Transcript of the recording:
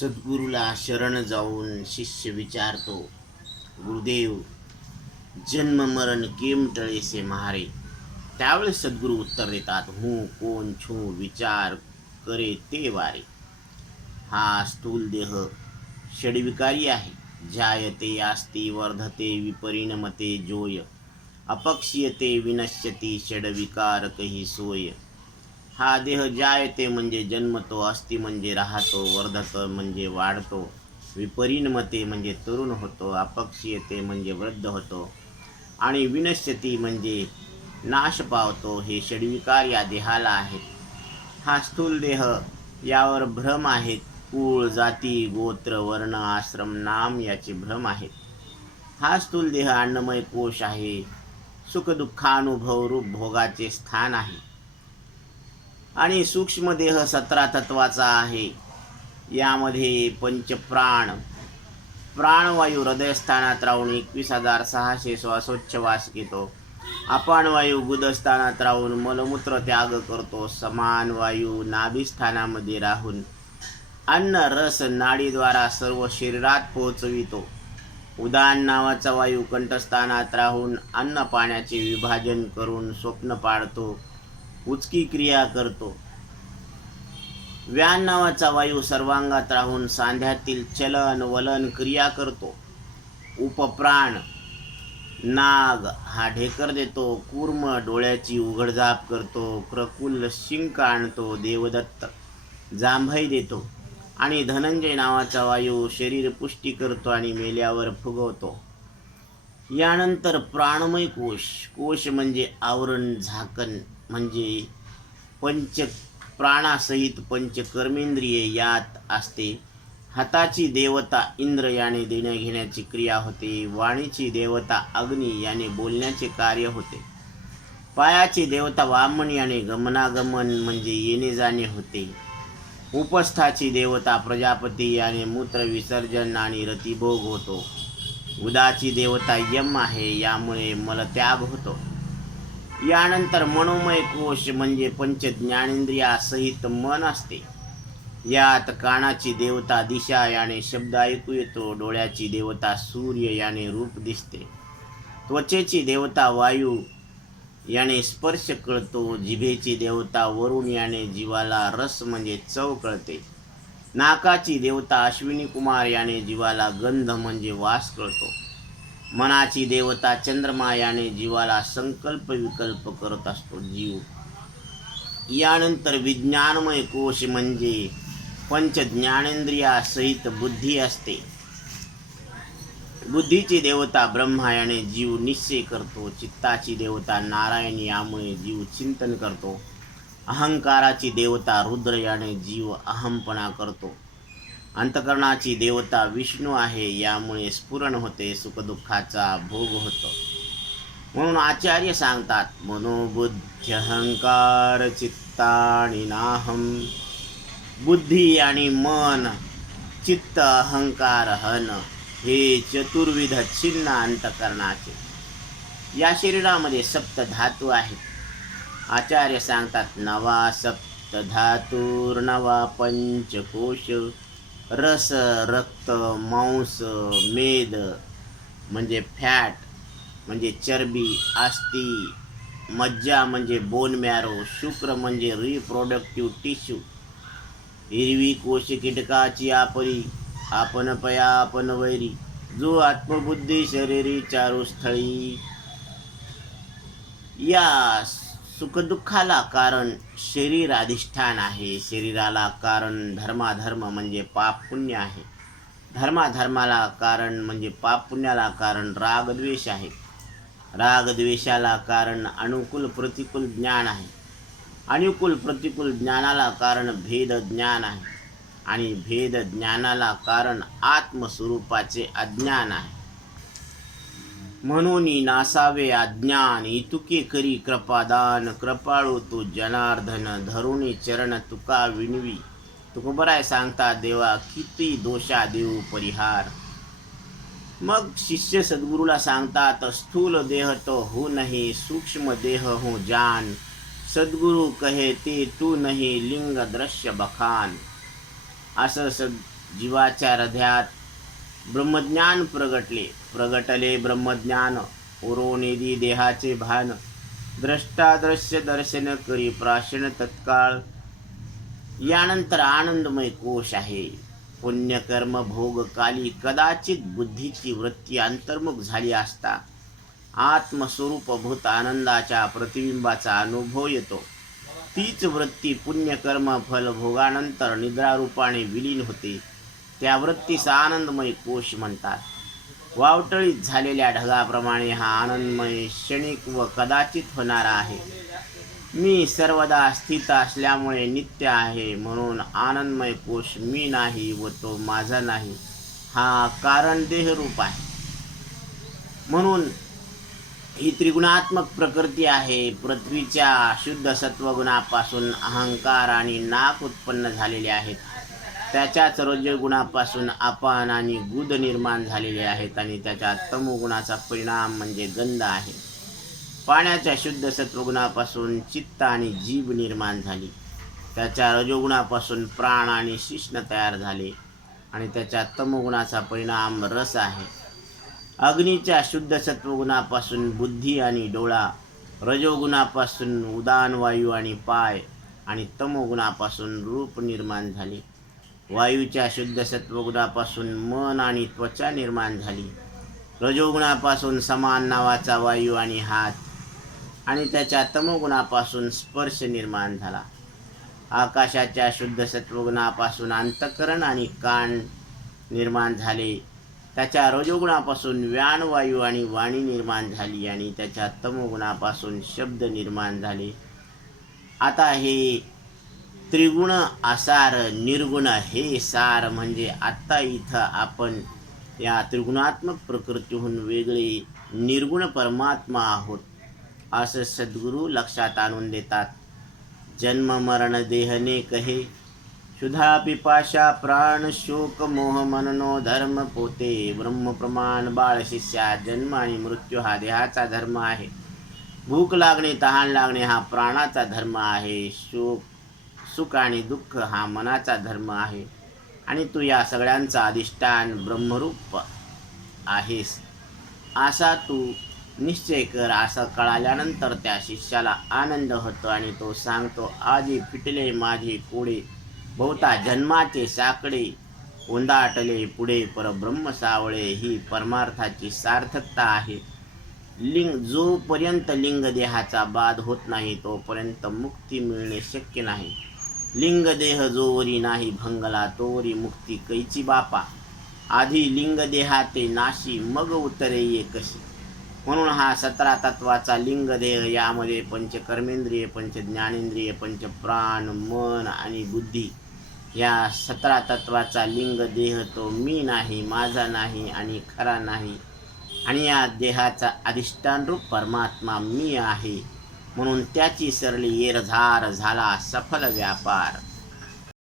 सद्गुरूला शरण जाऊन शिष्य विचारतो गुरुदेव जन्म मरण केम टळेसे महारे त्यावेळेस सद्गुरू उत्तर देतात हूँ कोण छू विचार करे ते वारे. हा स्थूल देह षडविकारी आहे. जायते आस्ती वर्धते विपरिणमते जोय. अपक्षीयते विनश्यती षडविकार कही सोय. हा देह जायते म्हणजे जन्मतो अस्ति म्हणजे राहतो वर्धत म्हणजे वाढतो विपरिणमते म्हणजे तरुण होतो अपक्षीयते म्हणजे वृद्ध होतो आणि विनश्यती म्हणजे नाश पावतो हे षडविकार या देहाला आहेत. हा स्थूल देह यावर भ्रम आहेत. कुळ जाती गोत्र वर्ण आश्रम नाम याचे भ्रम आहेत. हा स्थूल देह अन्नमय कोश आहे. सुखदुःखानुभव रूप भोगाचे स्थान आहे. आणि सूक्ष्मदेह सतरा तत्वाचा आहे. यामध्ये पंचप्राण प्राणवायू हृदयस्थानात राहून एकवीस हजार सहाशे श्वासोच्छवास घेतो. अपाणवायू गुदस्थानात राहून मलमूत्र त्याग करतो. समान वायू नाभिस्थानामध्ये राहून अन्न रस नाडीद्वारा सर्व शरीरात पोहोचवितो. उदान नावाचा वायू कंठस्थानात राहून अन्न पाण्याचे विभाजन करून स्वप्न पाडतो उचकी क्रिया करतो. व्यान नावाचा वायू सर्वांगात राहून सांध्यातील चलन वलन क्रिया करतो. उपप्राण नाग हा ढेकर देतो कूर्म डोळ्याची उघडझाप करतो प्रकुल शिंक आणतो देवदत्त जांभई देतो आणि धनंजय नावाचा वायू शरीर पुष्टी करतो आणि मेल्यावर फुगवतो. यानंतर प्राणमय कोश कोश म्हणजे आवरण झाकण म्हणजे पंच प्राणासहित पंचकर्मेंद्रिये यात असते. हाताची देवता इंद्र याने देण्याघेण्याची क्रिया होते. वाणीची देवता अग्नी याने बोलण्याचे कार्य होते. पायाची देवता वामन याने गमनागमन म्हणजे येणे जाणे होते. उपस्थाची देवता प्रजापती याने मूत्र विसर्जन आणि रतिभोग होतो. उदाची देवता यम आहे यामुळे मलत्याग होतो. यानंतर मनोमय कोश म्हणजे पंच ज्ञानेंद्रियासहित मन असते. यात कानाची देवता दिशा याने शब्द ऐकू येतो डोळ्याची देवता सूर्य याने रूप दिसते. त्वचेची देवता वायू याने स्पर्श कळतो जिभेची देवता वरुण याने जीवाला रस म्हणजे चव कळते. नाकाची देवता अश्विनी कुमार याने जीवाला गंध म्हणजे वास कळतो मनाची देवता चंद्रमा याने जीवाला संकल्प विकल्प करत असतो जीव. यानंतर विज्ञानमय कोश म्हणजे पंच ज्ञानेंद्रियासहित बुद्धी असते. बुद्धीची देवता ब्रह्मा याने जीव निश्चय करतो चित्ताची देवता नारायण यामुळे जीव चिंतन करतो अहंकाराची देवता रुद्र याने जीव अहमपणा करतो. अंतकरणाची देवता विष्णू आहे यामुळे स्फुरण होते सुखदुःखाचा भोग होतो. म्हणून आचार्य सांगतात मनोबुद्ध्यहंकार चित्ताणी नाहम बुद्धी आणि मन चित्त अहंकार हन हे चतुर्विध छिन्न अंतकरणाचे. या शरीरामध्ये सप्त धातू आहेत. आचार्य सांगतात नवा सप्त धातूर्नवा पंचकोश रस रक्त मांस मेद म्हणजे फॅट म्हणजे चरबी आस्ती मज्जा म्हणजे बोन मॅरो शुक्र म्हणजे रिप्रोडक्टिव्ह टिश्यू हिरवी कोश कीटकाची आपरी आपण पया आपण वैरी. जो आत्मबुद्धी शरीरी चारू स्थळी या सुखदुःखाला कारण शरीर अधिष्ठान आहे. शरीराला कारण धर्माधर्म म्हणजे पाप पुण्य आहे. धर्माधर्माला कारण म्हणजे पाप पुण्याला कारण रागद्वेष आहे. रागद्वेषाला कारण अनुकूल प्रतिकूल ज्ञान आहे. अनुकूल प्रतिकूल ज्ञानाला कारण भेद ज्ञान आहे. आणि भेद ज्ञानाला कारण आत्मस्वरूपाचे अज्ञान आहे. म्हणून नासावे अज्ञान इतुके करी कृपादान कृपाळू तू जनार्दन धरुणी चरण तुका विणवी. तुकोबराय सांगता देवा किती दोषा देऊ परिहार. मग शिष्य सद्गुरूला सांगतात स्थूल देह तो हो नाही सूक्ष्म देह हो जान. सद्गुरु कहे ते तू नाही लिंग दृश्य बखान. असं सद जीवाच्या हृदयात ब्रह्मज्ञान प्रगटले प्रगटले ब्रह्मज्ञान उरोनिधी देहाचे भान द्रष्टादृश्य दर्शन करी प्राशन तत्काळ. यानंतर आनंदमय कोश आहे. पुण्यकर्म भोग काली कदाचित बुद्धीची वृत्ती अंतर्मुख झाली असता आत्मस्वरूपभूत आनंदाच्या प्रतिबिंबाचा अनुभव येतो. तीच वृत्ती पुण्यकर्म फल भोगानंतर निद्रारूपाने विलीन होते. त्या वृत्तीस आनंदमय कोश म्हणतात. वावटळीत झालेल्या ढगाप्रमाणे हा आनंदमय क्षणिक व कदाचित होणारा आहे. मी सर्वदा स्थित असल्यामुळे नित्य आहे म्हणून आनंदमय कोश मी नाही व तो माझा नाही. हा कारण देहरूप आहे. म्हणून ही त्रिगुणात्मक प्रकृती आहे. पृथ्वीच्या शुद्ध सत्वगुणापासून अहंकार आणि नाक उत्पन्न झालेले आहेत. त्याच्याच रजगुणापासून अपान आणि गुद निर्माण झालेले आहेत आणि त्याच्या तमोगुणाचा परिणाम म्हणजे गंध आहे. पाण्याच्या शुद्ध सत्वगुणापासून चित्त आणि जीभ निर्माण झाली. त्याच्या रजोगुणापासून प्राण आणि शिष्ण तयार झाले आणि त्याच्या तमोगुणाचा परिणाम रस आहे. अग्नीच्या शुद्ध सत्वगुणापासून बुद्धी आणि डोळा रजोगुणापासून उदान वायू आणि पाय आणि तमोगुणापासून रूप निर्माण झाले. वायूच्या शुद्ध सत्वगुणापासून मन आणि त्वचा निर्माण झाली. रजोगुणापासून समान नावाचा वायू आणि हात आणि त्याच्या तमोगुणापासून स्पर्श निर्माण झाला. आकाशाच्या शुद्ध सत्वगुणापासून अंतकरण आणि कान निर्माण झाले. त्याच्या रजोगुणापासून व्याणवायू आणि वाणी निर्माण झाली आणि त्याच्या तमोगुणापासून शब्द निर्माण झाले. आता हे त्रिगुण आसार निर्गुण हे सार. म्हणजे आत्ता इथं आपण या त्रिगुणात्मक प्रकृतीहून वेगळे निर्गुण परमात्मा आहोत असं सद्गुरू लक्षात आणून देतात. जन्म मरण देहने कहे क्षुधा पिपाशा प्राण शोक मोह मननो धर्म पोते ब्रह्म प्रमाण बाळ शिष्या जन्म आणि मृत्यू हा देहाचा धर्म आहे. भूक लागणे तहान लागणे हा प्राणाचा धर्म आहे. शोक सुख आणि दुःख हा मनाचा धर्म आहे आणि तू या सगळ्यांचा अधिष्ठान ब्रह्मरूप आहेस. असा तू निश्चय कर असं कळाल्यानंतर त्या शिष्याला आनंद होतो आणि तो सांगतो आजी फिटले माझे कोडे बहुता जन्माचे साकडे उंदाटले पुढे परब्रह्म सावळे ही परमार्थाची सार्थकता आहे. लिंग जोपर्यंत लिंग देहाचा बाध होत नाही तोपर्यंत मुक्ती मिळणे शक्य नाही. लिंग देह जोवरी नाही भंगला तोवरी मुक्ती कैची बापा. आधी लिंग देहाते नाशी मग उतरे ये कशी. म्हणून हा सतरा तत्वाचा लिंग देह यामध्ये पंचकर्मेंद्रिय पंच ज्ञानेंद्रिय पंच प्राण मन आणि बुद्धी या सतरा तत्वाचा लिंग देह तो मी नाही माझा नाही आणि खरा नाही. आणि या देहाचा अधिष्ठान रूप परमात्मा मी आहे. म्हणून त्याची सरली येरझार झाला सफल व्यापार.